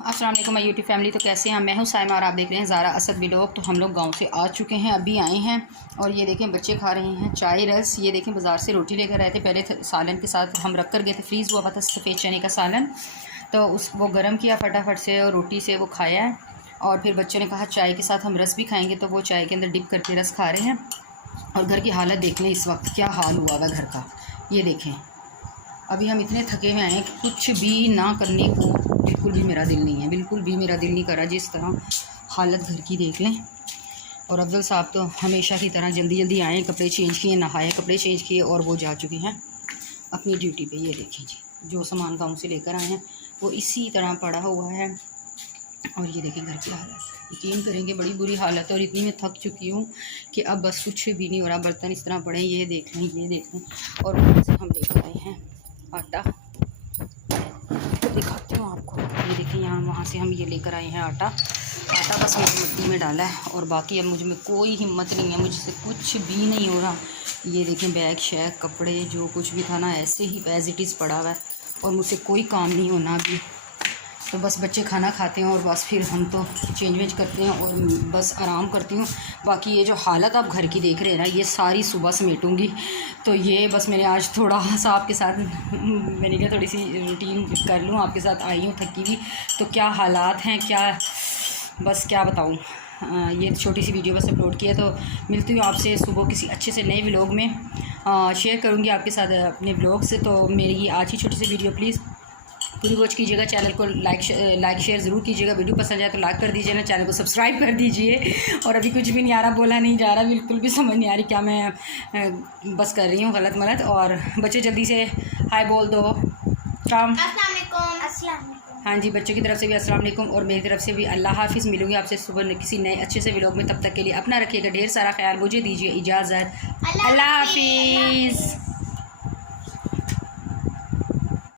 अस्सलाम वालेकुम my YouTube family. तो कैसे हैं? मैं हूं साइमा और आप देख रहे हैं ज़ारा असद व्लॉग। तो हम लोग गांव से आ चुके हैं, अभी आए हैं और ये देखें बच्चे खा रहे हैं चाय रस। ये देखें बाज़ार से रोटी लेकर आए थे, पहले सालन के साथ हम रख कर गए थे, फ्रीज़ हुआ था सफ़ेद चने का सालन। तो वो गर्म किया फटाफट से और रोटी से वो खाया है। और फिर बच्चों ने कहा चाय के साथ हम रस भी खाएँगे, तो वो चाय के अंदर डिप करके रस खा रहे हैं। और घर की हालत देख लें, इस वक्त क्या हाल हुआ हुआ घर का। ये देखें अभी हम इतने थके हुए हैं कि कुछ भी ना करने को बिल्कुल भी मेरा दिल नहीं है, बिल्कुल भी मेरा दिल नहीं कर रहा। जिस तरह हालत घर की देख लें। और अफजल साहब तो हमेशा की तरह जल्दी जल्दी आए, कपड़े चेंज किए, नहाए, कपड़े चेंज किए और वो जा चुके हैं अपनी ड्यूटी पे। ये देखें जी, जो सामान गाँव से लेकर आए हैं वो इसी तरह पड़ा हुआ है। और ये देखें घर की हालत, यकीन करेंगे बड़ी बुरी हालत है। और इतनी मैं थक चुकी हूँ कि अब बस कुछ भी नहीं हो रहा। बर्तन इस तरह पड़े, ये देख लें, ये देख लें। और वहाँ से हम लेकर आए हैं आटा, दिखाती हूँ आपको। ये देखिए यहाँ वहाँ से हम ये लेकर आए हैं आटा बस मैंने मिट्टी में डाला है। और बाकी अब मुझ में कोई हिम्मत नहीं है, मुझसे कुछ भी नहीं हो रहा। ये देखें बैग शैग कपड़े जो कुछ भी था ना, ऐसे ही एज इट इज़ पड़ा हुआ है और मुझसे कोई काम नहीं होना अभी। तो बस बच्चे खाना खाते हैं और बस फिर हम तो चेंज वेंज करते हैं और बस आराम करती हूँ। बाकी ये जो हालत आप घर की देख रहे हैं ना, ये सारी सुबह समेटूँगी। तो ये बस मैंने आज थोड़ा सा आपके साथ मैंने कहा थोड़ी सी रूटीन कर लूँ, आपके साथ आई हूँ थकी हुई। तो क्या हालात हैं, क्या बस क्या बताऊँ। ये छोटी सी वीडियो बस अपलोड किया। तो मिलती हूँ आपसे सुबह किसी अच्छे से नए व्लॉग में, शेयर करूँगी आपके साथ अपने व्लॉग से। तो मेरी आज ही छोटी सी वीडियो प्लीज़ पूरी वॉच कीजिएगा। चैनल को लाइक शेयर ज़रूर कीजिएगा। वीडियो पसंद आए तो लाइक कर दीजिए ना, चैनल को सब्सक्राइब कर दीजिए। और अभी कुछ भी नहीं आ रहा, बोला नहीं जा रहा, बिल्कुल भी समझ नहीं आ रही क्या मैं बस कर रही हूँ गलत मलत। और बच्चे जल्दी से हाय बोल दो, काम। अस्सलाम। हाँ जी, बच्चों की तरफ से भी अस्सलाम वालेकुम और मेरी तरफ से भी अल्लाह हाफिज़। मिलूंगी आपसे सुबह किसी नए अच्छे से व्लॉग में। तब तक के लिए अपना रखिएगा ढेर सारा ख्याल। मुझे दीजिए इजाज़त। अल्लाह हाफिज़।